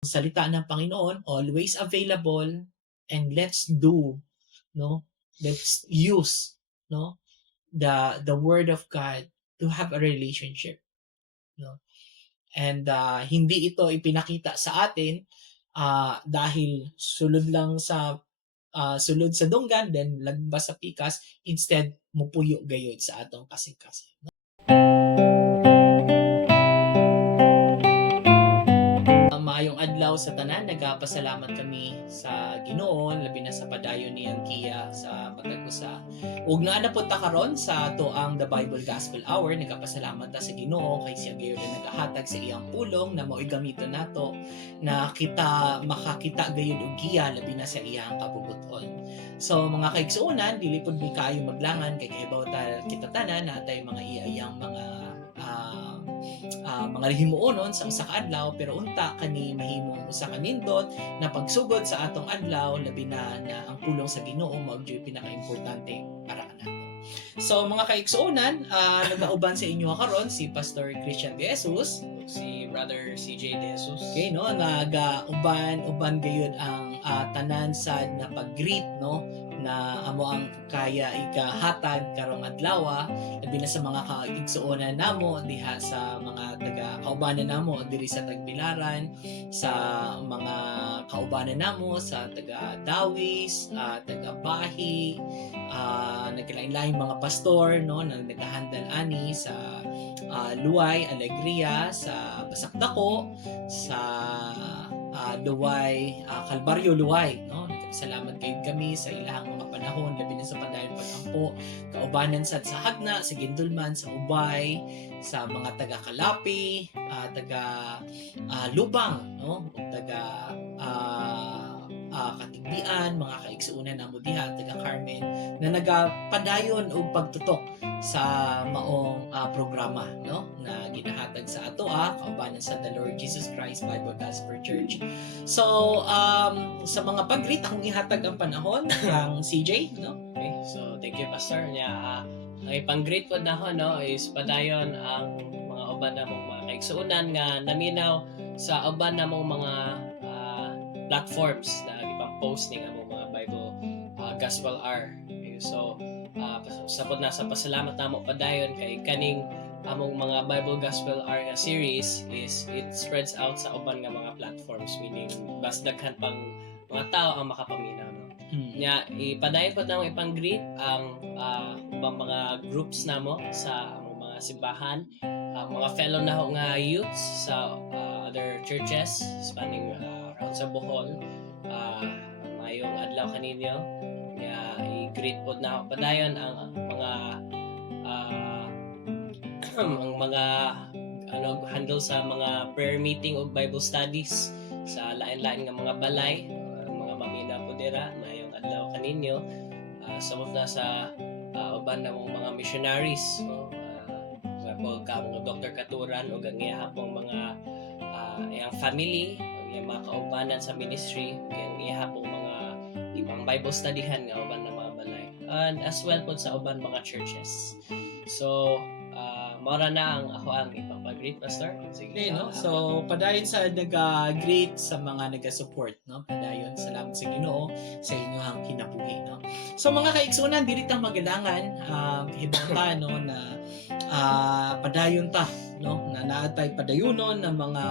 salita ng Panginoon, always available, and let's do, no? Let's use, no? The word of God to have a relationship, no? And hindi ito ipinakita sa atin dahil sulod sa dunggan, then lagbas sa pikas, instead mupuyo gayud sa atong kasing-kasing. Maayong adlaw sa tanan, nagapasalamat kami sa Ginoo labi na sa padayon niyang giya sa matag usa. Ug naa na punta karon sa tuang The Bible Gospel Hour, nagapasalamat ta sa Ginoo kay siya gayud na nagahatag sa iyang pulong na mao'y gamiton nato na kita makakita gayud og giya labi na sa iyang kabubuton. So mga kaigsuonan, dili pud mi kaayo maglangan kay kaibaw ta kita tanan natay mga iyayang mga himuonon sa usa ka adlaw, pero unta kani mahimong usa ka nindot na pagsugod sa atong adlaw labi na ang pulong sa Ginoo mao gyud pinakaimportante para kanato. So mga kaigsuonan, nagauban sa inyo karon si Pastor Christian De Jesus, si Brother CJ De Jesus. okay, no, nagauban gayud ang tanan sad na pag-greet, no, na amo ang kaya ikahatag karong adlaw labi na sa mga kaigsuonan namo diha sa mga taga kaubanan namo diri sa Tagbilaran, sa mga kaubanan namo sa taga Dawis, taga Bahi, naglain-laing mga pastor, no, na nagahandal ani sa Luway, Alegria, sa Basakdako, sa Luway, Kalbaryo Luway, no. Salamat kayo kami sa ilahang mga panahon labi na sa padayon pag-ampo kaubanan sa Hagna, sa Gindulman, sa Ubay, sa mga taga Kalapi, taga Lubang, no, taga Katigbian, mga kaigsuonan namo diha, taga Carmen, na nagapadayon og pagtutok sa maong programa, no, na ginahatag sa ato kaubanan sa The Lord Jesus Christ Bible Gospel Church. So sa mga pag-greet akong ihatag ang panahon ang CJ, no. Okay, so thank you Pastor. Ang ipang-greet po na ho, no, is padayon ang mga uban namong mga kaigsuonan nga naminaw sa uban namong mga platforms na ipang-post ning among mga Bible Gospel Hour. Okay, so sapod na sa pasalamat namo padayon kay kaning among mga Bible Gospel Hour nga series is it spreads out sa uban nga mga platforms, meaning bas daghan pang mga tao ang makapaminaw, no. Nya ipadayon po namo ipang-greet ang ubang mga groups namo sa among mga simbahan, mga fellow na nga youths sa other churches spanning around sa Bohol. Mayong adlaw kaninyo nga i-greet po na padayon ang mga ang mga handle sa mga prayer meeting o Bible studies sa lain-lain nga mga balay, mga mamina po dira mayong adlaw kaninyo. Samot na sa uban na mga missionaries, no, mga mga Dr. Katuran o ang iyahapong mga iyang family, ang mga kaubanan sa ministry, ang iyahapong mga ibang Bible studyhan nga uban na mga balay, and as well po sa uban mga churches. So mora na ang ako ang ipapag-greet, Pastor. Sige, okay, no. So padayon sa nag-greet sa mga nag-support, no, padayon salamat sa Ginoo sa inyong kinabuhi, no. So mga kaigsuonan, dili ta magalangan hibata, no, na padayon ta, no, na naatay padayunon ng mga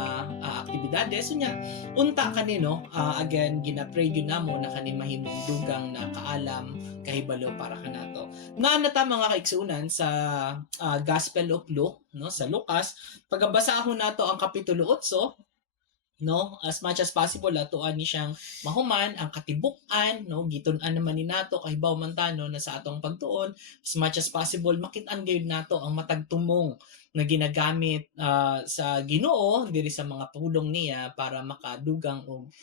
aktibidades unya unta kani, no, again gina-pray gyud namo na kani mahimong dugang na kaalam kahibalo para kanato. Naanata mga kaigsuonan sa Gospel of Luke, no, sa Lucas, pagabasa ako nato ang kapitulo 8, no, as much as possible atuan ni siyang mahuman ang katibuk-an, no, gitun-an naman ni nato kahibaw man ta, no, na sa atong pagtuon as much as possible makit-an gayud nato ang matagtumong na ginagamit sa Ginoo diri sa mga pulong niya para makadugang og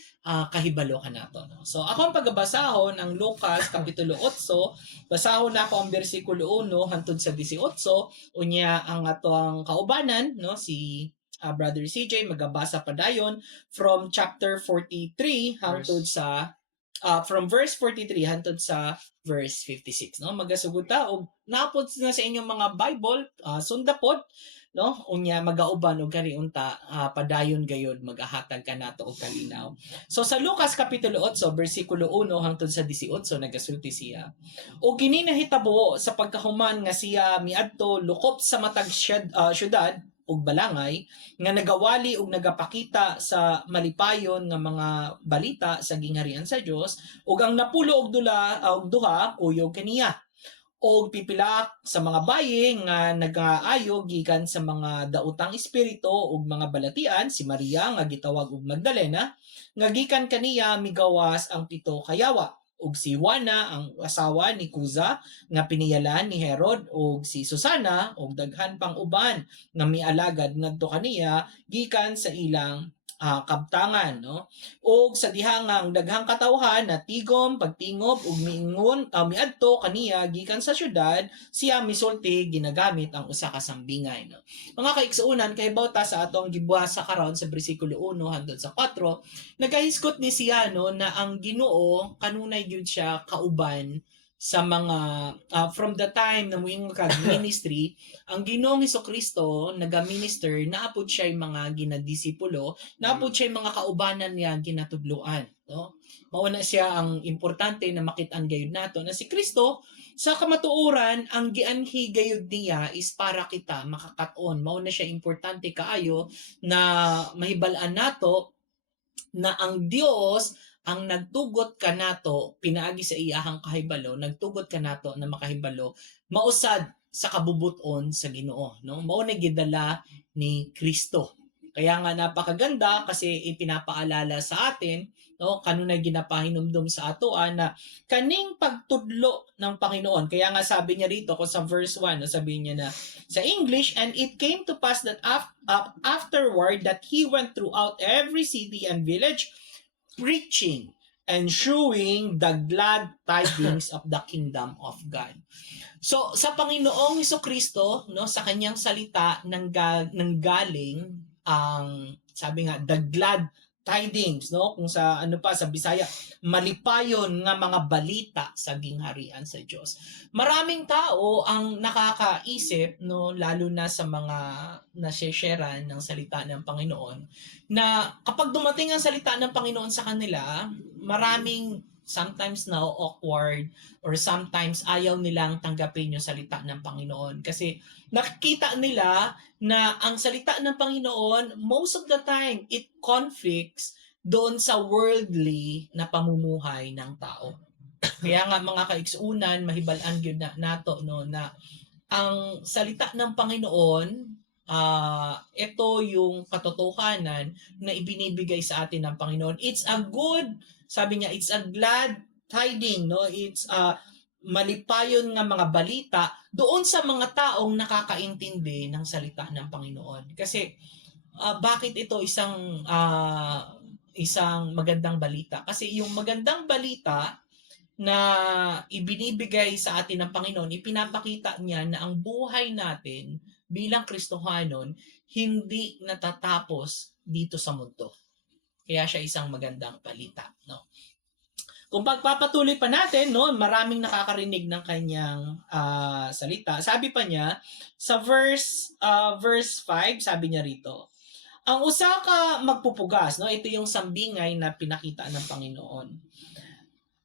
kahibalo kanato, no. So ako ang pagbabasahon ang Lucas kapitulo 8, basahon na ako ang bersikulo 1 hangtod sa 18, unya ang atong kaubanan, no, si Brother CJ magabasa padayon from chapter 43 hangtod sa from verse 43 hangtod sa verse 56, no. Magasugod ta og naapod na sa inyong mga Bible, sundapod no, unya magauban og kaniunta padayon gayud magahatag kanato og kalinaw. So sa Lucas kapitulo 8 bersikulo 1 hangtod sa 18 nagasulti siya. O kini nahitabo sa pagkahuman nga siya miadto lukop sa matag syudad ug balangay nga nagawali ug nagapakita sa malipayon nga mga balita sa gingharian sa Dios ug ang napulo og duha kuyog kaniya o pipila sa mga bayi nga nagaayo gikan sa mga daotang espiritu ug mga balatian si Maria nga gitawag og Magdalena nga gikan kaniya migawas ang pito kayawa ug si Juana ang asawa ni Kuza nga piniyalan ni Herod ug si Susana ug daghan pang uban nga mialagad ngadto kaniya gikan sa ilang kabtangan, no, ug sa dihangang daghang katawhan na tigom pagtingob ug miingon miadto kaniya gikan sa syudad siya misulti ginagamit ang usa ka sambingay, no. Mga kaigsuonan kay bawta sa atong gibuhasa karon sa bersikulo 1 hangtod sa 4 nagahiskot ni siya no na ang Ginoo kanunay gyud siya kauban sa mga from the time na muingon kag ministry ang Ginoong Hesukristo naga-minister naapod siya mga ginadisipulo naapod siya mga kaubanan niya ginatudloan, no, mauna siya ang importante na makit-an gayud nato na si Kristo sa kamatuoran ang gianhi gayud niya is para kita makakat-on mao na siya importante kaayo na mahibal-an nato na ang Dios ang nagtugot kanato pinaagi sa iyahang kahibalo nagtugot kanato na makahibalo mausad sa kabubuton sa Ginoo, no, mao na gidala ni Kristo. Kaya nga napakaganda kasi ipinapaalala sa atin, no, kanunay ginapahinumdum sa atoan na kaning pagtudlo ng Panginoon. Kaya nga sabi niya rito kung sa verse 1, no, sabi niya na sa English, and it came to pass that afterward that he went throughout every city and village preaching and shewing the glad tidings of the kingdom of God. So sa Panginoong Hesukristo, no, sa kanyang salita nanggaling ang sabi nga the glad tidings, no, kung sa ano pa sa Bisaya malipayon nga mga balita sa gingharian sa Dios. Maraming tao ang nakakaisip, no, lalo na sa mga nashe-sharean ng salita ng Panginoon na kapag dumating ang salita ng Panginoon sa kanila, maraming sometimes na awkward or sometimes ayaw nilang tanggapin yung salita ng Panginoon kasi nakikita nila na ang salita ng Panginoon most of the time it conflicts doon sa worldly na pamumuhay ng tao. Kaya nga mga kaigsuunan mahibal-an gyud na nato no na ang salita ng Panginoon ito yung katotohanan na ibinibigay sa atin ng Panginoon. It's a good sabi niya, it's a glad tiding, no? It's malipayon nga mga balita doon sa mga taong nakakaintindi ng salita ng Panginoon. Kasi bakit ito isang magandang balita? Kasi yung magandang balita na ibinibigay sa atin ng Panginoon, ipinapakita niya na ang buhay natin bilang Kristohanon hindi natatapos dito sa mundo. Kaya siya isang magandang balita, no. Kung pagpapatuloy pa natin, no, maraming nakakarinig ng kanyang salita. Sabi pa niya sa verse 5, sabi niya rito, ang usa ka magpupugas, no, ito yung sambingay na pinakita ng Panginoon.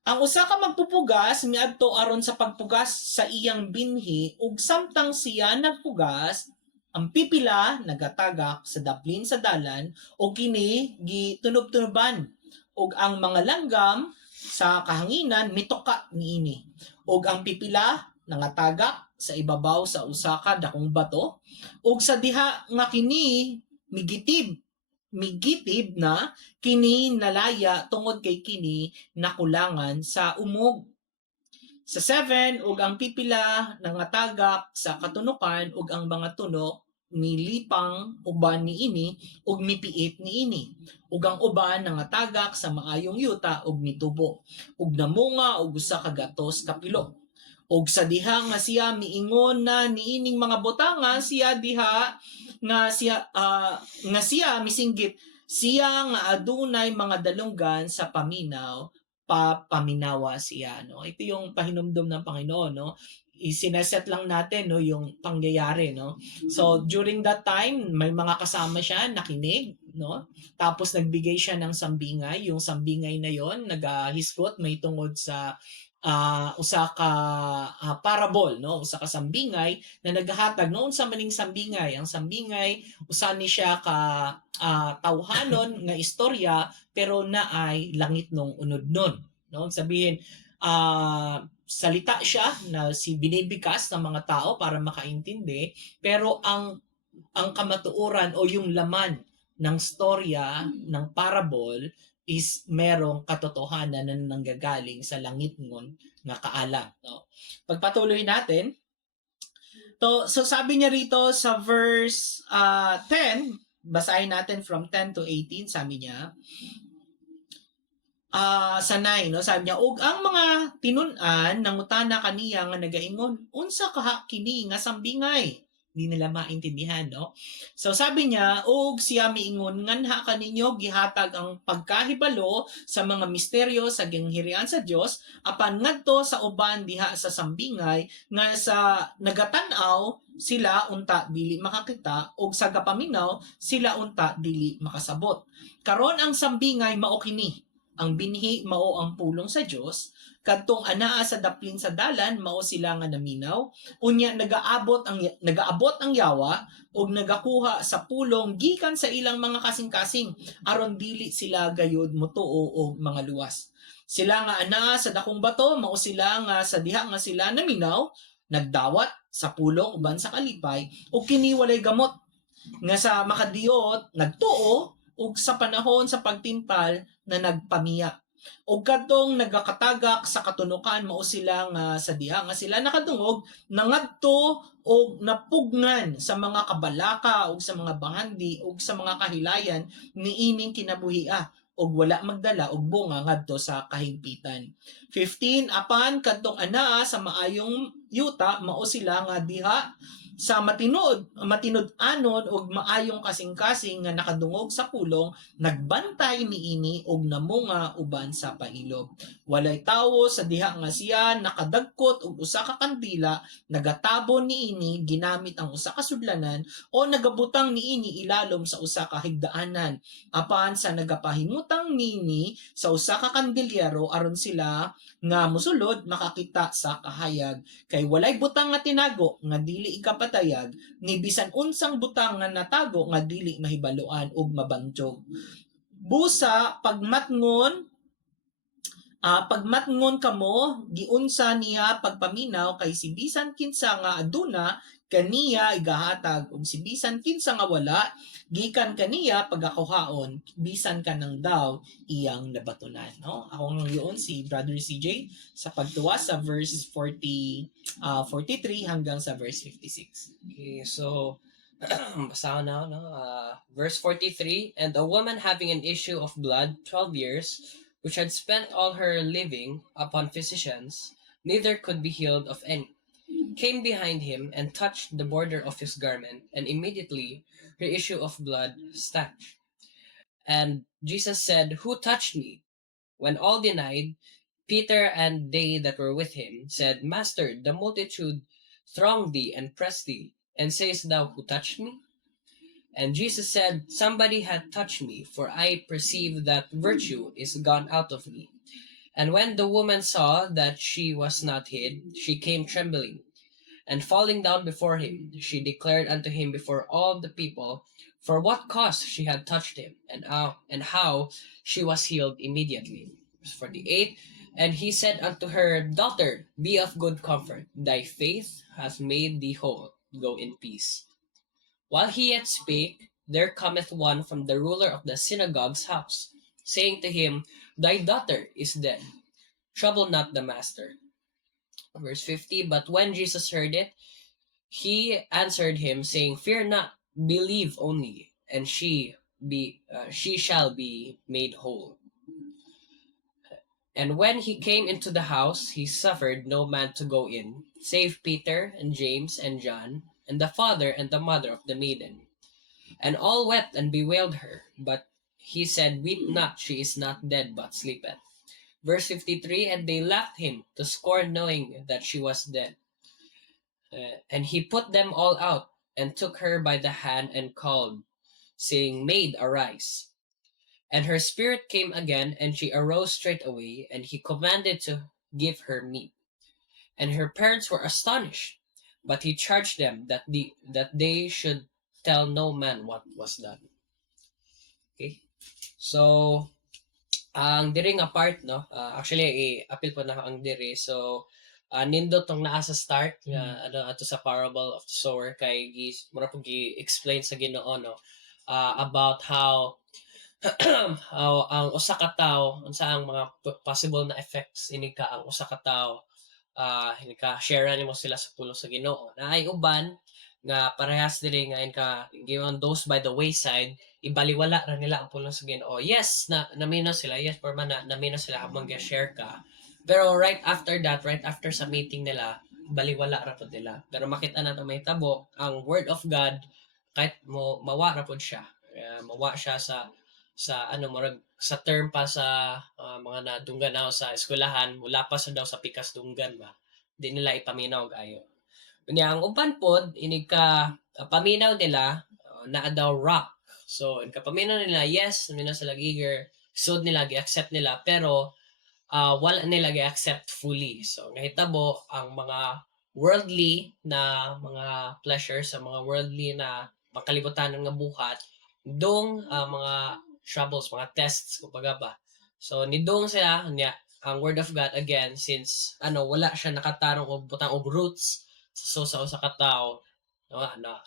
Ang usa ka magpupugas miadto aron sa pagpugas sa iyang binhi ug samtang siya nagpugas ang pipila nagatagak sa daplin sa dalan o kini gitunob-tunoban ug ang mga langgam sa kahanginan mitoka niini ug ang pipila nangatagak sa ibabaw sa usa ka dakong bato ug sa diha nga kini migitib na kini nalaya tungod kay kini nakulangan sa umog. Sa 7, ug ang pipila nangatagak sa katunukan ug ang mga tunok milipang uban niini ug mipiit niini. Ug ang uban nangatagak sa maayong yuta ug mitubo. Ug namunga og usa ka gatos kapilo. Ug sa diha nga siya miingon na niining mga butanga siya diha nga siya misinggit siya nga adunay mga dalunggan sa paminaw paminawa siya, no. Ito yung pahinumdum ng Panginoon, no. Isinaset lang natin no yung pangyayari no. So during that time may mga kasama siya nakinig no. Tapos nagbigay siya ng sambingay, yung sambingay na yon nagahisgot may tungod sa usa ka parable no, usa ka sambingay na naghahatag noon sa maning sambingay. Ang sambingay usa ni siya ka tawhanon nga istorya pero naay langit nung unod nun no. Sabihin salita siya na binibikas ng mga tao para makaintindi pero ang kamatuoran o yung laman ng storya ng parable is merong katotohanan na nanggagaling sa langit ngon nga kaalam no. Pagpatuloy natin so sabi niya rito sa verse 10, basahin natin from 10 to 18, sabi niya sa 9 no, sabi niya ug ang mga tinun-an nangutana kaniya nga nagaingon unsa kaha kini nga sambingay, hindi nila maintindihan no. So sabi niya ug siya miingon nganha kaninyo gihatag ang pagkahibalo sa mga misteryo sa ginghirian sa Dios apan ngadto sa uban diha sa sambingay nga sa nagatan-aw sila unta dili makakita ug sa gapaminaw sila unta dili makasabot. Karon ang sambingay mao kini, ang binhi mao ang pulong sa Dios, kadtong anaa sa daplin sa dalan mao sila nga naminaw, unya nagaabot ang yawa ug nagakuha sa pulong gikan sa ilang mga kasing-kasing aron dili sila gayud motuo og mga luwas. Sila nga anaa sa dakong bato mao sila nga sa diha nga sila naminaw nagdawat sa pulong uban sa kalipay ug kini walay gamot nga sa makadiyot nagtuo ug sa panahon sa pagtimpal na nagpamiya. O kadtong nagakatagak sa katunukan mao sila nga sa diha nga sila nakadungog nangadto og napugngan sa mga kabalaka ug sa mga bahandi ug sa mga kahilayan niining kinabuhia og wala magdala og bunga ngadto sa kahimpitan. 15 apan kadtong anaa sa maayong yuta mao sila nga diha sa matinud-anon og maayong kasing-kasing nga nakadungog sa pulong nagbantay niini og namunga uban sa pailog. Walay tawo sa diha nga siya nakadagkot og usa ka kandila nagatabon niini ginamit ang usa ka sudlanan o nagabutang niini ilalom sa usa ka higdaanan apan sa nagapahimutang niini sa usa ka kandilyero aron sila nga mosulod makakita sa kahayag kay walay butang nga tinago nga dili ikapatayag ni bisan unsang butang nga natago nga dili mahibaluan ug mabantyog. Busa pagmatngon kamo giunsa niya pagpaminaw kay si bisan kinsa nga aduna kaniya igahatag ug si bisan kinsa nga wala gikan kaniya pagakuhaon bisan kanang daw iyang nabatunan no. Ako nga yun si Brother CJ sa pagtuwa sa verse 43 hanggang sa verse 56. Okay, so basa ko na, no? Verse 43, and a woman having an issue of blood 12 years, which had spent all her living upon physicians, neither could be healed of any, came behind him and touched the border of his garment, and immediately her issue of blood stopped. And Jesus said, who touched me? When all denied, Peter and they that were with him said, Master, the multitude throng thee and press thee, and sayest thou, who touched me? And Jesus said, somebody had touched me, for I perceive that virtue is gone out of me. And when the woman saw that she was not hid, she came trembling, and falling down before him, she declared unto him before all the people for what cause she had touched him, and how she was healed immediately. Verse 48, and he said unto her, Daughter, be of good comfort, thy faith hath made thee whole, go in peace. While he yet spake, there cometh one from the ruler of the synagogue's house, saying to him, Thy daughter is dead. Trouble not the master. Verse 50, but when Jesus heard it, he answered him, saying, Fear not, believe only, and she shall be made whole. And when he came into the house, he suffered no man to go in, save Peter and James and John, and the father and the mother of the maiden. And all wept and bewailed her, but he said, Weep not, she is not dead, but sleepeth. Verse 53, and they laughed him to scorn, knowing that she was dead. And he put them all out and took her by the hand and called, saying, Maid, arise. And her spirit came again, and she arose straightway, and he commanded to give her meat. And her parents were astonished, but he charged them that they should tell no man what was done. Okay? So, ang diri nga part, no? Actually, i-appeal po na ang diri. So, nindot tong naa sa start nga ato sa parable of the sower kay mura po gi-explain sa Ginoo, no? About how ang usa ka tawo unsa ang mga possible na effects ini ka ang usa ka tawo ini ka share nimo sila sa pulong sa Ginoo. Naay uban nga parehas diri nga in ka given those by the wayside, ibaliwala ra nila ang pulong sa Ginoo. Yes, naminaw sila. Yes, for man naminaw sila habang share ka. Pero right after that, right after sa meeting nila, baliwala ra pud nila. Pero makita na may tabo ang word of God kahit mo mawa ra pud siya. Mawa siya sa ano murag sa term pa sa mga nadunggan na sa eskwelahan, wala pa sa daw sa pikas dunggan ba. Di nila ipaminaw gayo. Kanya ang uban pod inig ka paminaw nila na daw rock. So in ka paminaw nila, yes, naminaw sila eager, sud nila gi-accept nila pero wala nila gi-accept fully. So nahitabo ang mga worldly na mga pleasures, sa mga worldly na makalibutan nga buhat, dong mga troubles, mga tests kumbaga ba. So nidong sila niya ang word of God again since wala siya nakatarong og butang og roots so sa usa ka tawo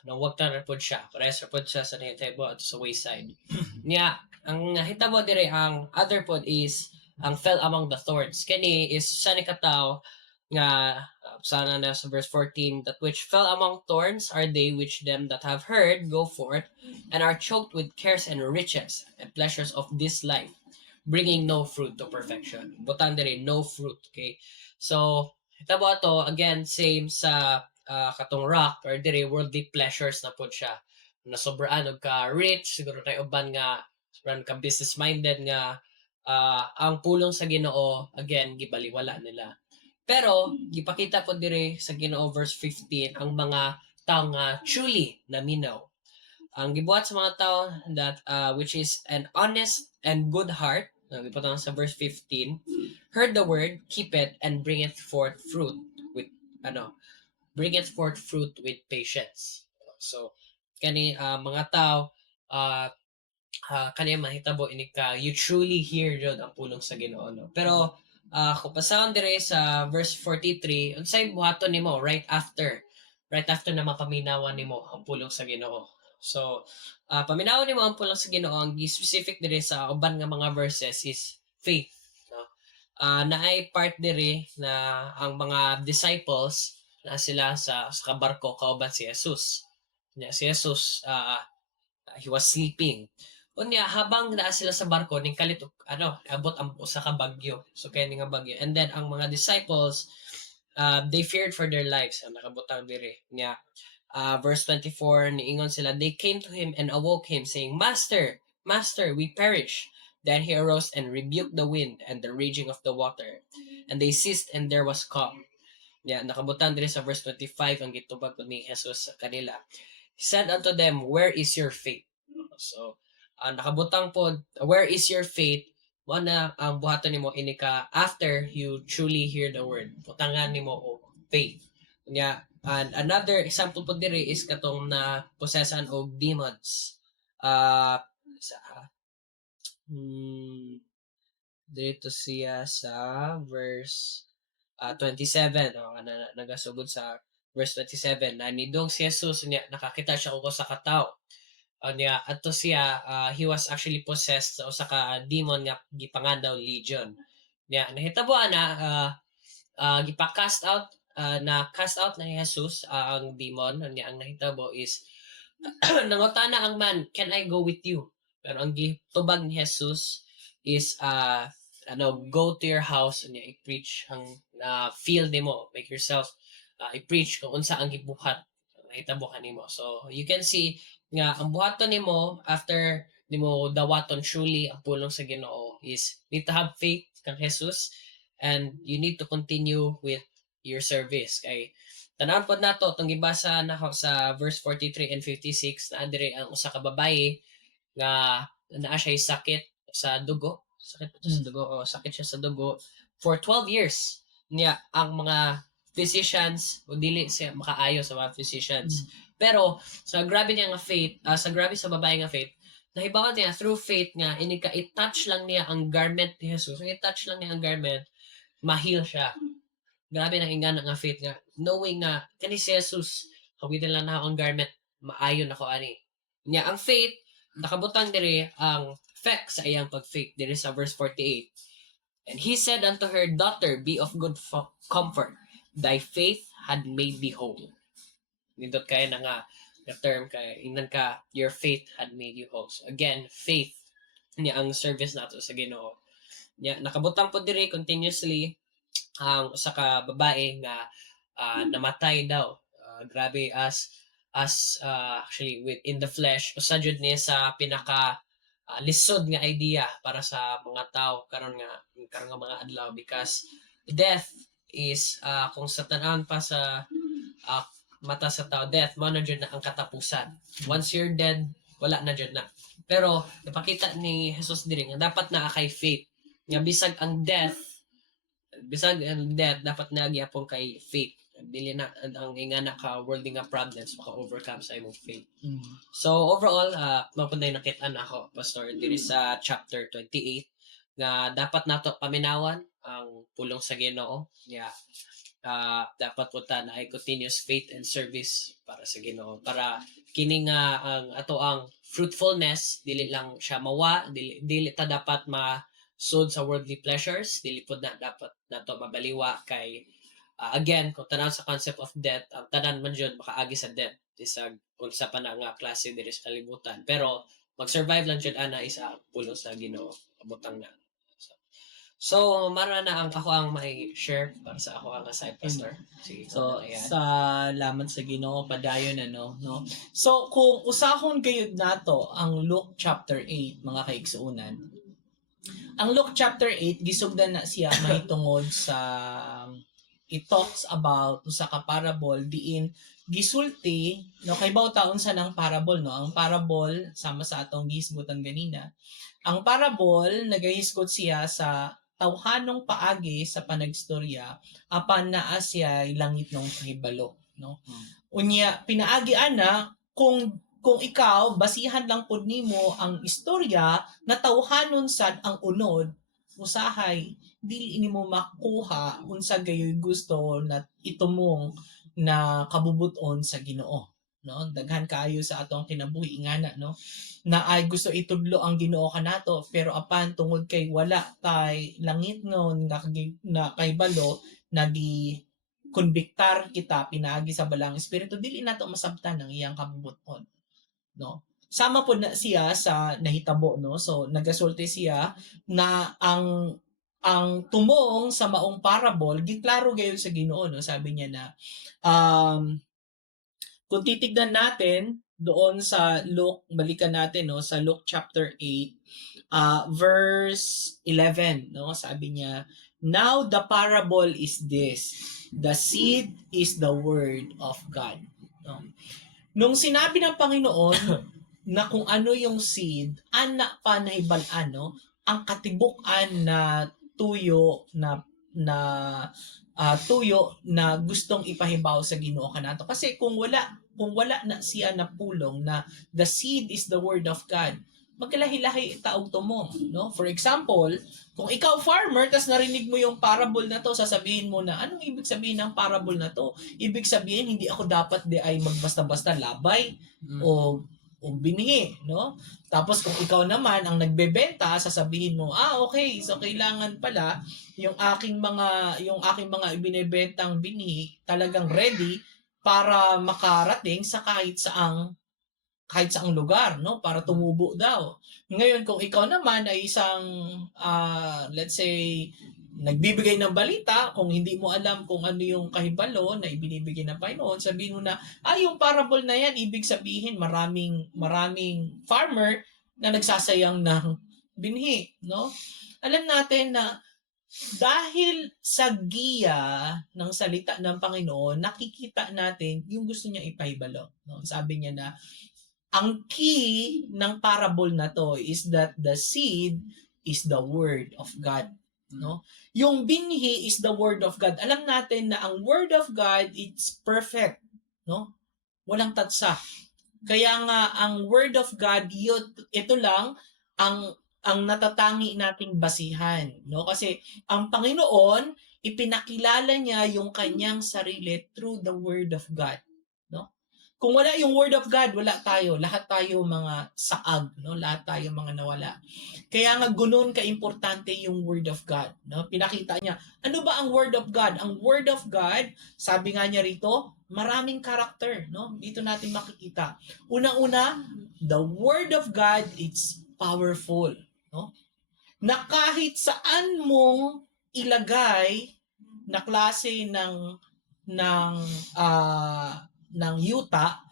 na wag ta repod siya pares repod siya sa nahitabo at sa wayside niya ang nahitabo dire ang other pod is ang fell among the thorns kani is sa ni ka tawo nga sana na sa verse 14 that which fell among thorns are they which them that have heard go forth and are choked with cares and riches and pleasures of this life bringing no fruit to perfection butang dire no fruit. Okay, so hitabo to again same sa katong rock or dire worldly pleasures na pud siya na sobraan og ka rich siguro tay uban nga sobrang ka business minded nga ang pulong sa Ginoo again gibaliwala nila. Pero gipakita po dire sa Ginoo verse 15 ang mga tao nga truly naminaw. Ang gibuhat sa mga tao that which is an honest and good heart, gipatang sa verse 15, heard the word, keep it and bring it forth fruit with patience. So kani mga tao kani mahitabo ini ka you truly hear jud ang pulong sa Ginoo, no? Pero kung pasahon dire sa verse 43 unsay buhaton nimo right after na mapaminawan nimo ang pulong sa Ginoo. So paminawan nimo ang pulong sa Ginoo ang specific dire sa uban nga mga verses is faith, no? Naay part dire na ang mga disciples na sila sa kabarko kauban si Jesus. Si Jesus he was sleeping. Unya habang naa sila sa barko ning kalit abot ang usa ka bagyo. So kay nga bagyo. And then ang mga disciples they feared for their lives. Ang nakabutang diri niya. Verse 24 niingon sila they came to him and awoke him saying, Master, Master, we perish. Then he arose and rebuked the wind and the raging of the water. And they ceased and there was calm. Yeah, nakabutang diri sa verse 25 ang gitubag ni Jesus sa kanila. He said unto them, Where is your faith? So, nakabutang po, where is your faith? Wala ang buhaton nimo ini ka after you truly hear the word. Butangan nimo og faith. Nya, and another example po diri is katong na possession og demons. Dito siya sa verse 27 nagasugod sa verse 27 na nidong si Jesus niya nakakita siya og usa ka tawo niya adto siya he was actually possessed sa usa ka demon nga gipangan daw legion niya nahitabo na gipa-cast out na cast out na ni Jesus ang demon niya ang nahitabo is nangutana ang man, can I go with you? Pero ang gitubag ni Jesus is go to your house and i-preach ang field nimo, make yourself i-preach kung unsa ang gibuhat nahitabo kanimo. So you can see nga ang buhaton nimo after nimo dawaton truly ang pulong sa Ginoo is need to have faith kang Jesus and you need to continue with your service. Kay tanawon pod nato tong gibasa nako sa verse 43 and 56 na dire ang usa ka babaye nga naa siya sakit sa dugo. Sakit ba to sa dugo o sakit siya sa dugo for 12 years. Niya ang mga physicians o dili siya makaayo sa mga physicians. Pero sa grabe niya nga faith, sa grabe sa babae nga faith, nahibawan niya through faith nga ini ka i-touch lang niya ang garment ni Jesus. Kung i-touch lang niya ang garment, ma-heal siya. Grabe na ingana nga faith nga knowing nga kani si Jesus kawitin lang na ako ang garment, maayon ako ani. Nya ang faith nakabutang diri ang effect sa iyang pag-faith diri sa verse 48. And he said unto her, Daughter, be of good comfort. Thy faith had made thee whole. Nindot kaya na nga the term kay ingnan ka, your faith had made you whole. So again, faith niya ang service nato sa Ginoo. Niya nakabutang po diri continuously ang usa ka babae nga namatay daw. Grabe actually within the flesh usa jud niya sa pinaka lisod nga idea para sa mga tao karon nga mga adlaw because death is kung sa tanan pa sa mata sa tao, death mo na jud na ang katapusan. Once you're dead, wala na jud na. Pero napakita ni Jesus diri nga dapat na kay faith nga bisag ang death dapat na gyapon kay faith. Dili na ang ingana ka worldly nga problems maka-overcome sa imong faith. So overall, mapunday nakita na ako, Pastor, diri sa chapter 28 nga dapat nato paminawan ang pulong sa Ginoo. Yeah. Dapat punta na ay continuous faith and service para sa Ginoo. Para kini nga ang ato ang fruitfulness, dili lang siya mawa, dili ta dapat masud sa worldly pleasures, dili pod na dapat nato mabaliwa kay again, kung tanaw sa concept of death, ang tanan man dyan makaagi sa death. Isag, unsa pa na nga klase diri sa kalibutan. Pero, mag-survive lang dyan, ana, isa pulong sa Ginoo. Abutang na. So, mara na ang ako ang may share para sa ako ang side pastor. Sige, So, ayan. salamat sa Ginoo padayon no. So, kung usahon gayud nato ang Luke chapter 8 mga kaigsuunan. Ang Luke chapter 8 gisugdan na siya mahitungod sa it talks about usa ka parable diin gisulti no kay baw taon sa nang parable no. Ang parable sama sa atong gihisgutan ganina. Ang parable nagahisgot siya sa tawhanong paagi sa panagstorya apan naa siya langit ng hibalo no. Unya pinaagi ana kung ikaw basihan lang pud nimo ang istorya na tawhanon sad ang unod usahay dili nimo makuha unsa gayoy gusto na itumong na kabubuton sa Ginoo no. Daghan kaayo sa atong kinabuhi ingana no na ay gusto itudlo ang Ginoo kanato pero apan tungod kay wala tay langit ngon na kay balo nagi konbiktar kita pinaagi sa balang espiritu dili nato masabtan ang iyang kabubuton no. Sama po na siya sa nahitabo no. So nagasulti siya na ang tumong sa maong parable giklaro gayon sa Ginoo no. Sabi niya na kung titignan natin doon sa Luke, balikan natin no sa Luke chapter 8 verse 11 no. Sabi niya, now the parable is this, the seed is the word of God no. Nung sinabi ng Panginoon na kung ano yung seed, anak pa na ibalan no, ang katibukan na tuyo tuyo na gustong ipahibaw sa Ginoo kanato. Kasi kung wala na siya na pulong na the seed is the word of God, magkalahi-lahi taog tumong no. For example, kung ikaw farmer tas narinig mo yung parable na to, sasabihin mo na anong ibig sabihin ng parable na to? Ibig sabihin hindi ako dapat di ay magbasta-basta labay o binhi no. Tapos kung ikaw naman ang nagbebenta, sasabihin mo okay, so kailangan pala yung aking mga ibinebentang binhi talagang ready para makarating sa kahit saang lugar no, para tumubo daw. Ngayon kung ikaw naman ay isang let's say nagbibigay ng balita, kung hindi mo alam kung ano yung kahibalo na ibinibigay ng Panginoon, sabihin mo na yung parable na yan ibig sabihin maraming farmer na nagsasayang ng binhi no. Alam natin na Dahil sa giya ng salita ng Panginoon, nakikita natin yung gusto niya ipahibalo. No? Sabi niya na, ang key ng parable na to is that the seed is the word of God. No? Yung binhi is the word of God. Alam natin na ang word of God, it's perfect. No? Walang tatsa. Kaya nga ang word of God, ito lang ang natatangi nating basihan, no? Kasi ang Panginoon, ipinakilala niya yung kanyang sarili through the word of God, no? Kung wala yung word of God, wala tayo. Lahat tayo mga saag, no? Lahat tayo mga nawala. Kaya nga gunon kaimportante yung word of God, no? Pinakita niya, ano ba ang word of God? Ang word of God, sabi nga niya rito, maraming character, no? Dito natin makikita. Una-una, the word of God, it's powerful, no? Na kahit saan mong ilagay na klase ng ng yuta,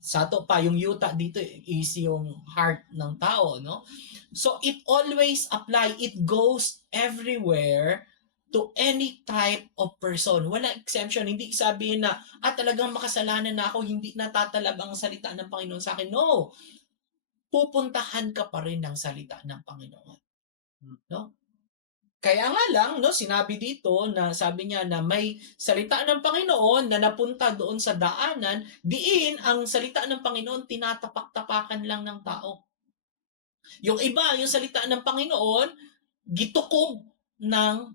sa to pa yung yuta dito is yung heart ng tao, no? So it always apply, it goes everywhere to any type of person. Wala exemption. Hindi sabihin na talagang makasalanan na ako, hindi natatalab ang salita ng Panginoon sa akin. No. Pupuntahan ka pa rin ng salita ng Panginoon. No? Kaya nga lang, no, sinabi dito na sabi niya na may salita ng Panginoon na napunta doon sa daanan, diin ang salita ng Panginoon tinatapak-tapakan lang ng tao. Yung iba, yung salita ng Panginoon, gitukob ng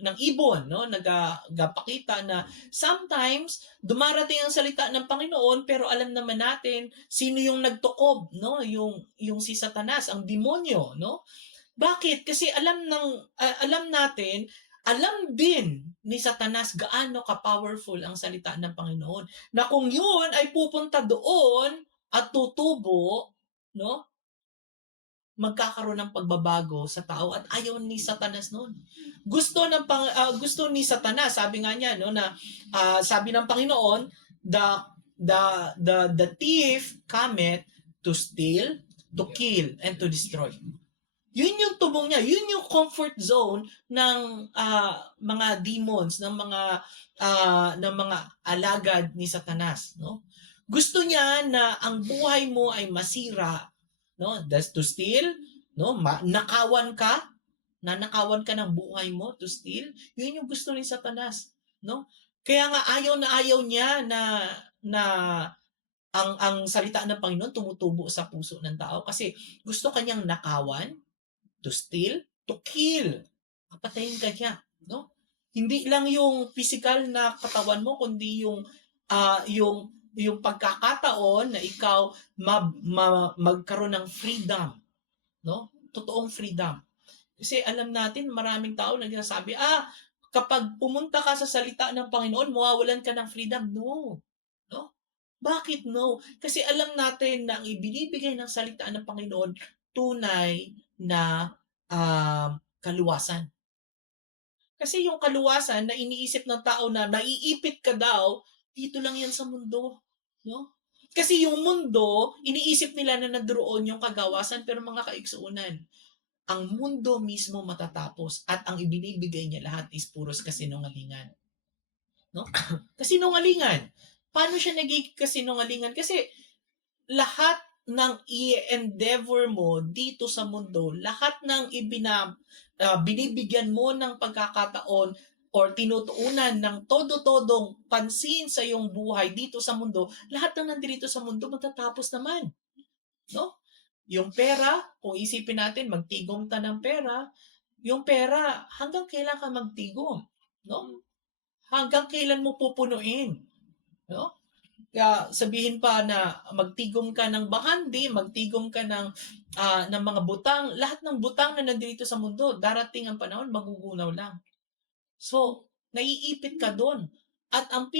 ng ibon, no? Nagapakita na sometimes dumarating ang salita ng Panginoon pero alam naman natin sino yung nagtukob, no? Yung si Satanas, ang demonyo, no? Bakit? Kasi alam natin, alam din ni Satanas gaano ka-powerful ang salita ng Panginoon. Na kung yun ay pupunta doon at tutubo, no? Magkakaroon ng pagbabago sa tao at ayaw ni Satanas noon. Gusto ni Satanas, sabi nga niya no na sabi ng Panginoon, the thief cometh to steal, to kill and to destroy. Yun yung tubong niya, yun yung comfort zone ng mga demons, ng mga alagad ni Satanas, no? Gusto niya na ang buhay mo ay masira, no? That's to steal, no? Nanakawan ka ng buhay mo to steal. Yun yung gusto ni Satanas, no? Kaya nga ayaw niya na ang salita ng Panginoon tumutubo sa puso ng tao kasi gusto kanyang nakawan, to steal, to kill. Papatayin ka niya, no? Hindi lang yung physical na katawan mo kundi yung pagkakataon na ikaw magkaroon ng freedom, no? Totoong freedom. Kasi alam natin maraming tao nagsasabi, kapag pumunta ka sa salita ng Panginoon, mawawalan ka ng freedom. No. No? Bakit no? Kasi alam natin na ang ibinibigay ng salita ng Panginoon tunay na kaluwasan. Kasi yung kaluwasan na iniisip ng tao na naiipit ka daw, dito lang yan sa mundo. No? Kasi yung mundo, iniisip nila na nandoon yung kagawasan, pero mga kaigsuunan, ang mundo mismo matatapos at ang ibinibigay niya lahat is puros kasinungalingan. No? Kasinungalingan. Paano siya nagiging kasinungalingan? Kasi lahat ng i-endeavor mo dito sa mundo, lahat ng binibigyan mo ng pagkakataon or tinutuunan ng todo-todong pansin sa iyong buhay dito sa mundo, lahat ng nandito sa mundo matatapos naman. No? Yung pera, kung isipin natin, magtigom ka ng pera, yung pera, hanggang kailan ka magtigom? No? Hanggang kailan mo pupunuin? No? Kaya sabihin pa na magtigom ka ng bahandi, magtigom ka ng mga butang, lahat ng butang na nandito sa mundo, darating ang panahon, magugunaw lang. So, naiipit ka doon. At ang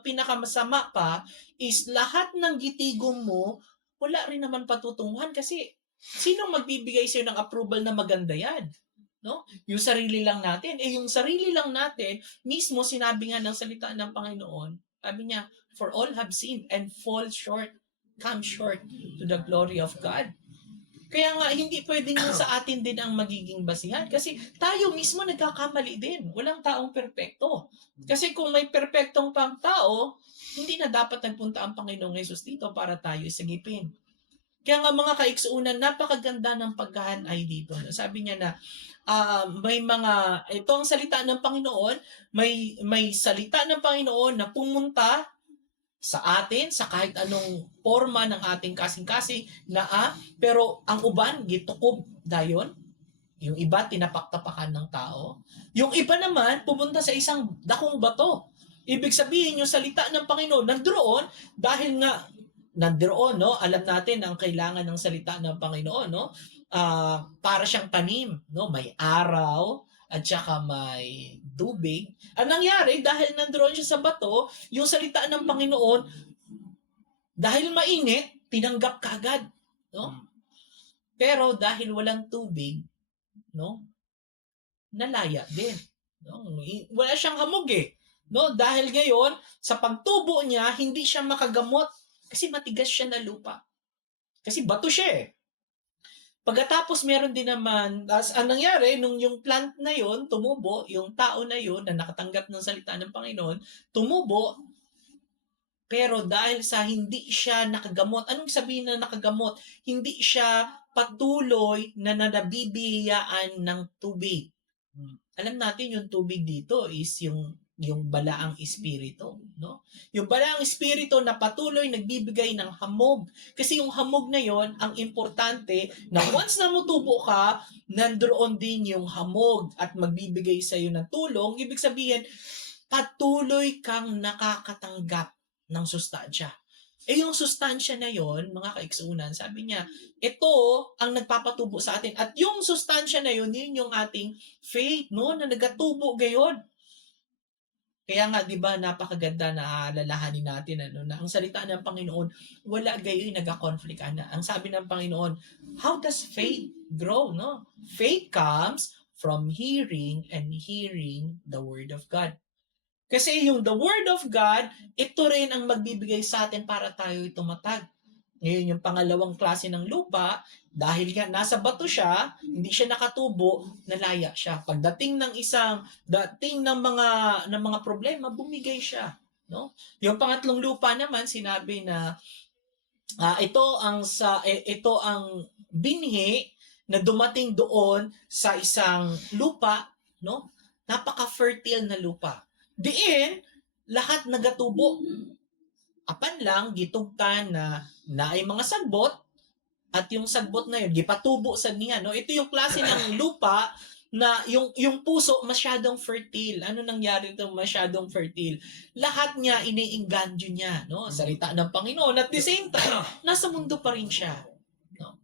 pinakamasama pa is lahat ng gitigom mo, wala rin naman patutunguhan kasi sino magbibigay sa'yo ng approval na maganda yan? No? Yung sarili lang natin. Yung sarili lang natin, mismo sinabi nga ng salita ng Panginoon, sabi niya, for all have sinned and fall short, come short to the glory of God. Kaya nga, hindi pwedeng yun sa atin din ang magiging basihan. Kasi tayo mismo nagkakamali din. Walang taong perpekto. Kasi kung may perpektong pang tao, hindi na dapat nagpunta ang Panginoong Yesus dito para tayo isagipin. Kaya nga mga kaiksuunan, napakaganda ng pagkahanay dito. Sabi niya na, may mga, ito ang salita ng Panginoon, may salita ng Panginoon na pumunta sa atin, sa kahit anong forma ng ating kasing-kasing na pero ang uban, gitukob dayon. Yung iba, tinapaktapakan ng tao. Yung iba naman, pumunta sa isang dakong bato. Ibig sabihin, yung salita ng Panginoon, nandoon, dahil nga, nandoon, no? Alam natin ang kailangan ng salita ng Panginoon, no? Para siyang tanim, no? May araw, at saka may tubig. Ang nangyari, dahil nandoon siya sa bato, yung salita ng Panginoon, dahil mainit, tinanggap kaagad. No? Pero dahil walang tubig, no? Nalaya din. No? Wala siyang hamog eh. No? Dahil ngayon, sa pagtubo niya, hindi siya makagamot kasi matigas siya na lupa. Kasi bato siya eh. Pagkatapos meron din naman, as ang nangyari, nung yung plant na yon tumubo, yung tao na yon na nakatanggap ng salita ng Panginoon, tumubo, pero dahil sa hindi siya nakagamot, anong sabihin na nakagamot? Hindi siya patuloy na nabibiyaan ng tubig. Alam natin yung tubig dito is yung balaang espiritu, no? Yung balaang espiritu na patuloy nagbibigay ng hamog. Kasi yung hamog na yon, ang importante na once na mutubo ka, nandoon din yung hamog at magbibigay sa iyo ng tulong. Ibig sabihin, patuloy kang nakakatanggap ng sustansya. Yung sustansya na yon, mga kaiksunan, sabi niya, ito ang nagpapatubo sa atin. At yung sustansya na yon, yun yung ating faith, no? Na nagatubo gayon. Kaya nga, di ba, napakaganda na alalahanin natin na ang salita ng Panginoon, wala gayon nag-conflict. Ang sabi ng Panginoon, how does faith grow? No? Faith comes from hearing and hearing the Word of God. Kasi yung the Word of God, ito rin ang magbibigay sa atin para tayo tumatag. Ngayon, yung pangalawang klase ng lupa, dahil nga nasa bato siya, hindi siya nakatubo, nalaya siya. Pagdating ng mga problema, bumigay siya, no? Yung pangatlong lupa naman, sinabi na ito ang binhi na dumating doon sa isang lupa, no? Napaka-fertile na lupa. Diin, lahat nagatubo. Apan lang, gitugtan na ay mga sagbot, at yung sagbot na yun, gipatubo sa niya. No? Ito yung klase ng lupa na yung puso masyadong fertile. Ano nangyari ito masyadong fertile? Lahat niya, iniinganyo niya. No? Salita ng Panginoon. At the same time, nasa mundo pa rin siya. No?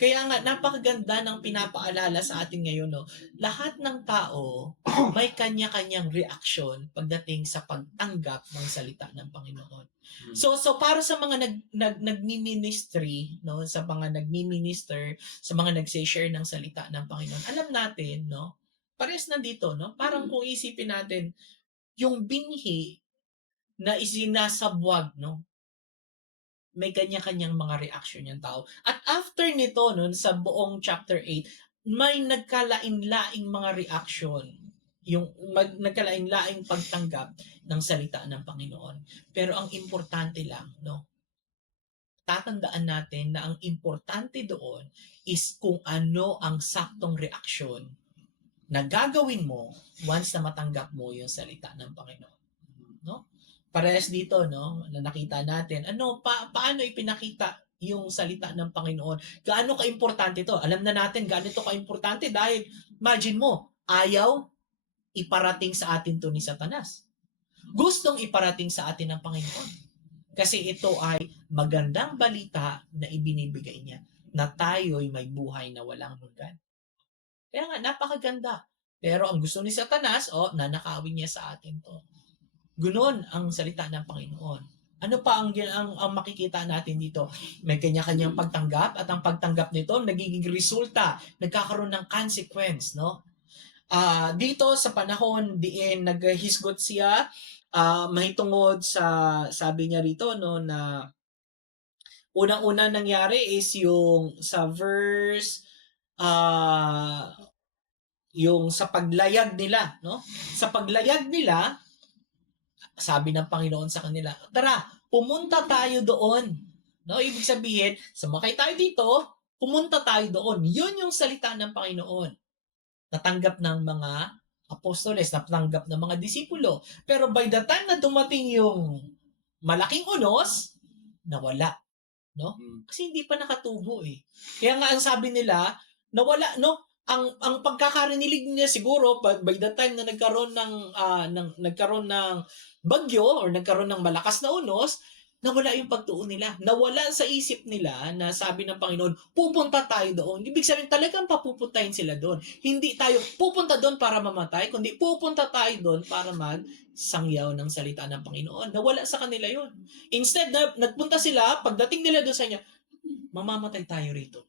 Kaya nga, napakaganda ng pinapaalala sa atin ngayon. No? Lahat ng tao, may kanya-kanyang reaksyon pagdating sa pagtanggap ng salita ng Panginoon. So para sa mga nagmi-ministry, no, sa mga nagmi-minister, sa mga nagse-share ng salita ng Panginoon, alam natin, no, pares na dito, no? Parang kung isipin natin yung binhi na isinasabwag, no, may kanya-kanyang mga reaction yung tao. At after nito, no, sa buong chapter 8, may nagkalain-laing mga reaction, yung nagkalain-laing pagtanggap ng salita ng Panginoon. Pero ang importante lang, no, tatandaan natin na ang importante doon is kung ano ang saktong reaksyon na gagawin mo once na matanggap mo yung salita ng Panginoon. No? Parehas dito, no, na nakita natin, paano ipinakita yung salita ng Panginoon? Gaano ka-importante ito? Alam na natin gaano ito ka-importante dahil imagine mo, ayaw iparating sa atin to ni Satanas. Gustong iparating sa atin ng Panginoon. Kasi ito ay magandang balita na ibinibigay niya na tayo'y may buhay na walang hanggan. Kaya nga, napakaganda. Pero ang gusto ni Satanas, nanakawin niya sa atin to. Gunon ang salita ng Panginoon. Ano pa ang makikita natin dito? May kanya-kanyang pagtanggap at ang pagtanggap nito nagiging resulta, nagkakaroon ng consequence, no? Dito sa panahon diin naghisgot siya mahitungod sa sabi niya rito no na unang-una nangyari is yung sa verse, ah, yung sa paglayag nila, no? Sa paglayag nila, sabi ng Panginoon sa kanila, tara, pumunta tayo doon. No, ibig sabihin, sumakay tayo dito, pumunta tayo doon. Yun yung salita ng Panginoon. Natanggap ng mga apostoles, natanggap ng mga disipulo. Pero by the time na dumating yung malaking unos, nawala. No? Kasi hindi pa nakatubo eh. Kaya nga ang sabi nila, nawala, no? Ang pagkakarinig niya siguro by the time na nagkaroon ng bagyo or nagkaroon ng malakas na unos, nawala yung pagtuon nila. Nawala sa isip nila na sabi ng Panginoon, pupunta tayo doon. Ibig sabihin talagang papupuntahin sila doon. Hindi tayo pupunta doon para mamatay, kundi pupunta tayo doon para magsangyaw ng salita ng Panginoon. Nawala sa kanila yon. Instead na nagpunta sila, pagdating nila doon sa inyo, mamamatay tayo rito.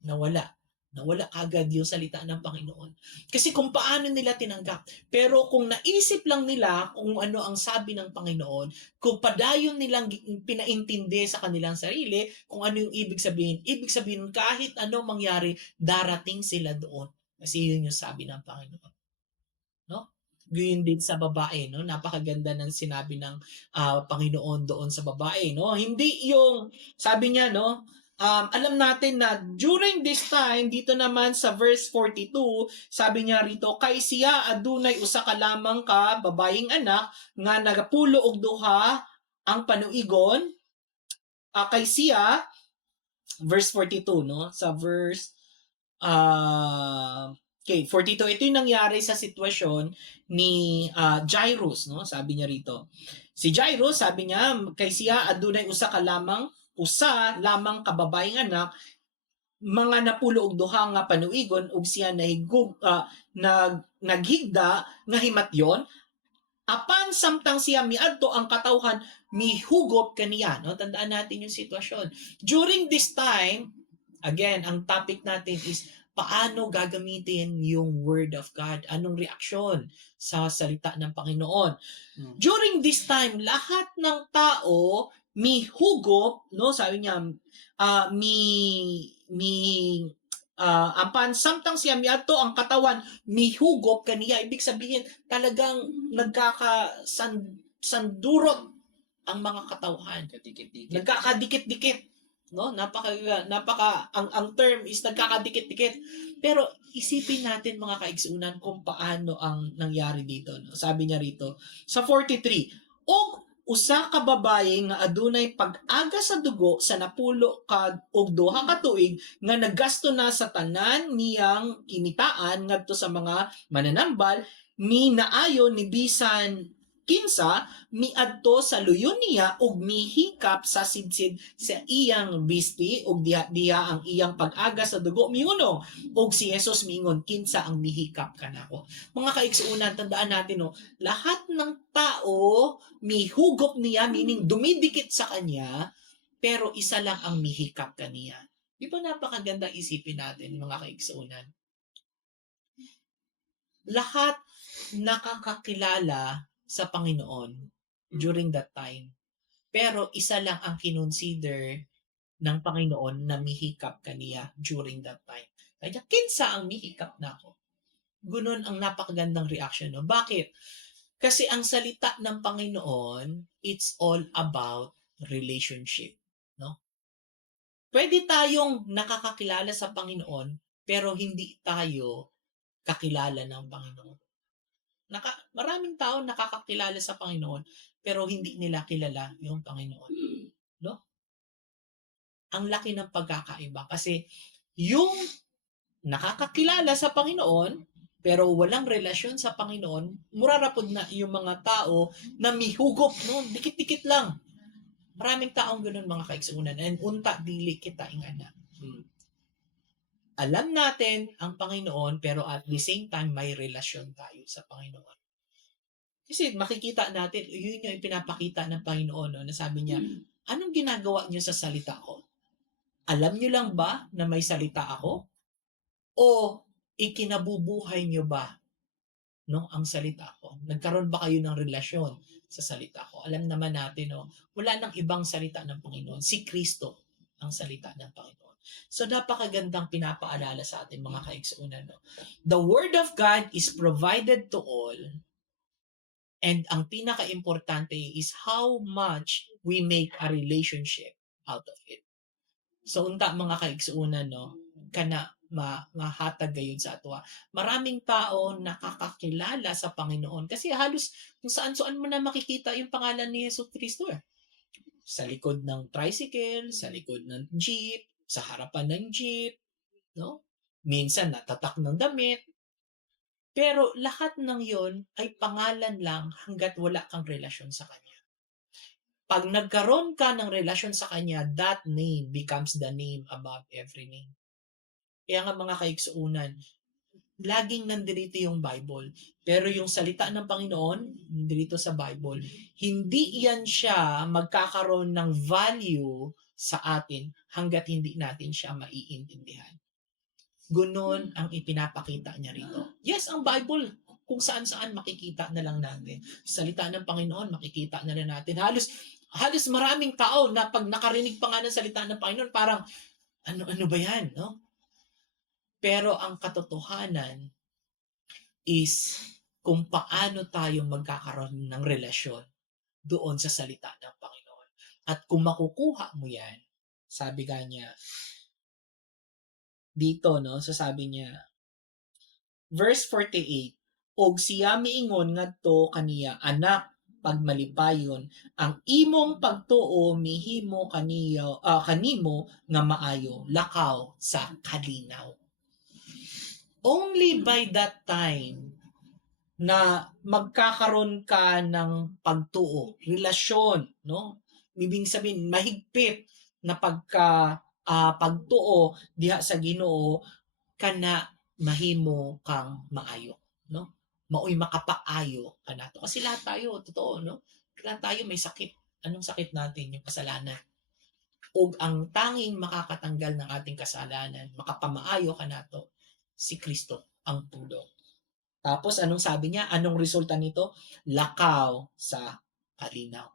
Nawala. Nawala agad yung salita ng Panginoon. Kasi kung paano nila tinanggap. Pero kung naisip lang nila kung ano ang sabi ng Panginoon, kung padayon nilang pinaintindi sa kanilang sarili, kung ano yung ibig sabihin kahit ano mangyari, darating sila doon. Kasi yun yung sabi ng Panginoon. No? Yun din sa babae, no? Napakaganda ng sinabi ng Panginoon doon sa babae, no? Hindi yung sabi niya, no? Alam natin na during this time, dito naman sa verse 42, sabi niya rito, kay siya adunay usa ka lamang ka babayeng anak nga nagapulo og duha ang panuigon. Kay siya, verse 42, no? Sa verse okay, 42, ito yung nangyari sa sitwasyon ni Jairus, no? Sabi niya rito. Si Jairus, sabi niya, kay siya adunay usa lamang kababayeng anak, mga napulo og duha nga panuigon ug siya naghigda nga himatyon, apan samtang siya miadto ang katawhan mihugop kaniya, no? Tandaan natin yung sitwasyon. During this time, again, ang topic natin is paano gagamitin yung word of God? Anong reaksyon sa salita ng Panginoon? During this time, lahat ng tao mihugop, no? Sabi niya, apan samtang siya miadto ang katawan mihugop kaniya. Ibig sabihin, talagang nagkakasandurot ang mga katawhan. Nagkakadikit-dikit. No, ang term is nagkakadikit-dikit. Pero isipin natin mga kaigsunan kung paano ang nangyari dito, no? Sabi niya rito sa 43, og usa ka babaye nga adunay pag-aga sa dugo sa napulo og duha ka tuig nga naggasto na sa tanan niyang kinitaan ngadto sa mga mananambal, ni naayon ni bisan kinsa miadto sa luyon niya ug mihikap sa sidsid sa iyang bisti ug diha ang iyang pag-aga sa dugo miuno ug si Jesus miingon, kinsa ang mihikap kanako. Mga kaigsuunan, tandaan natin, no, lahat ng tao mihugop niya, meaning dumidikit sa kanya, pero isa lang ang mihikap kaniya. Di ba napakaganda isipin natin, mga kaigsuunan? Lahat nakakakilala sa Panginoon during that time. Pero isa lang ang kinonsider ng Panginoon na mihikap kaniya during that time. Kaya kinsa ang mihikap na ako? Gunon ang napakagandang reaction. No? Bakit? Kasi ang salita ng Panginoon, it's all about relationship. No? Pwede tayong nakakakilala sa Panginoon, pero hindi tayo kakilala ng Panginoon. Maraming tao nakakakilala sa Panginoon, pero hindi nila kilala yung Panginoon. No? Ang laki ng pagkakaiba. Kasi yung nakakakilala sa Panginoon, pero walang relasyon sa Panginoon, murarapod na yung mga tao na mihugop, no? Dikit-dikit lang. Maraming taong ganun, mga kaigsuunan. And unta, dili kita ingana. Alam natin ang Panginoon, pero at the same time, may relasyon tayo sa Panginoon. Kasi makikita natin, yun yung ipinapakita ng Panginoon, no? Na sabi niya, anong ginagawa niyo sa salita ko? Alam niyo lang ba na may salita ako? O ikinabubuhay niyo ba no, ang salita ko? Nagkaroon ba kayo ng relasyon sa salita ko? Alam naman natin, no, wala nang ibang salita ng Panginoon. Si Kristo ang salita ng Panginoon. So, napakagandang pinapaalala sa atin, mga kaigsuunan. No? The Word of God is provided to all, and ang pinaka-importante is how much we make a relationship out of it. So, unta mga kaigsuunan, no, kana mahatag gayon sa atwa. Maraming tao nakakakilala sa Panginoon kasi halos kung saan-saan mo na makikita yung pangalan ni Yesu Kristo eh. Sa likod ng tricycle, sa likod ng jeep, sa harapan ng jeep, no? Minsan natatak ng damit. Pero lahat ng yon ay pangalan lang hanggat wala kang relasyon sa Kanya. Pag nagkaroon ka ng relasyon sa Kanya, that name becomes the name above every name. Kaya nga mga kaigsuunan, laging nandito yung Bible. Pero yung salita ng Panginoon, nandito sa Bible, hindi yan siya magkakaroon ng value sa atin hanggat hindi natin siya maiintindihan. Gunon ang ipinapakita niya rito. Yes, ang Bible, kung saan-saan makikita na lang natin. Salita ng Panginoon, makikita na lang natin. Halos maraming tao na pag nakarinig pa nga ng salita ng Panginoon, parang, ano ba yan, no? Pero ang katotohanan is kung paano tayo magkakaroon ng relasyon doon sa salita ng Panginoon. At kung makukuha mo yan, sabi nga niya, dito, no, sasabi niya, verse 48, og siya miingon ngadto kaniya, anak, pagmalipayon, ang imong pagtuo mihimo kanimo nga maayo, lakaw sa kalinaw. Only by that time na magkakaroon ka ng pagtuo, relasyon, no? Ibig sabihin, mahigpit na pagtuo diha sa Ginoo kana mahimo kang maayo, no? Maoy makapaayo kanato. Kasi lahat tayo, totoo, no? Lahat tayo may sakit. Anong sakit natin? Yung kasalanan. Ug ang tanging makakatanggal ng ating kasalanan, makapamaayo kanato, si Kristo ang tulong. Tapos anong sabi niya? Anong resulta nito? Lakaw sa kalinaw.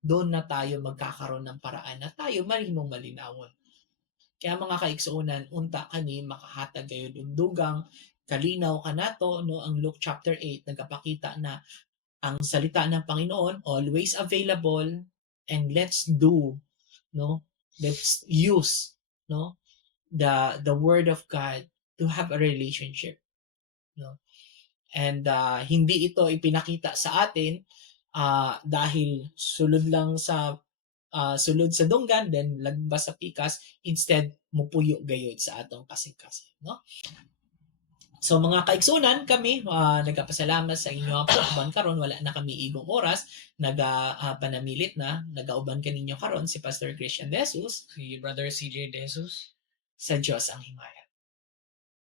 Doon na tayo magkakaroon ng paraan na tayo mahimong malinawon. Kaya mga kaigsuunan, unta kani makahatag kayo dundugang kalinaw kanato, no? Ang Luke chapter 8 nagapakita na ang salita ng Panginoon always available, and let's do, no? Let's use, no? The word of God to have a relationship, no? And hindi ito ipinakita sa atin dahil sulod sa dunggan, then lagbas sa pikas, instead mupuyo gayod sa atong kasing-kasing, no? So mga kaigsunan, kami nagapasalamat sa inyo ang pag-uban karon. Wala na kami igong oras, panamilit na, nagauban kaninyo karon si Pastor Christian De Jesus, Si Brother CJ De Jesus. sa Diyos ang himay.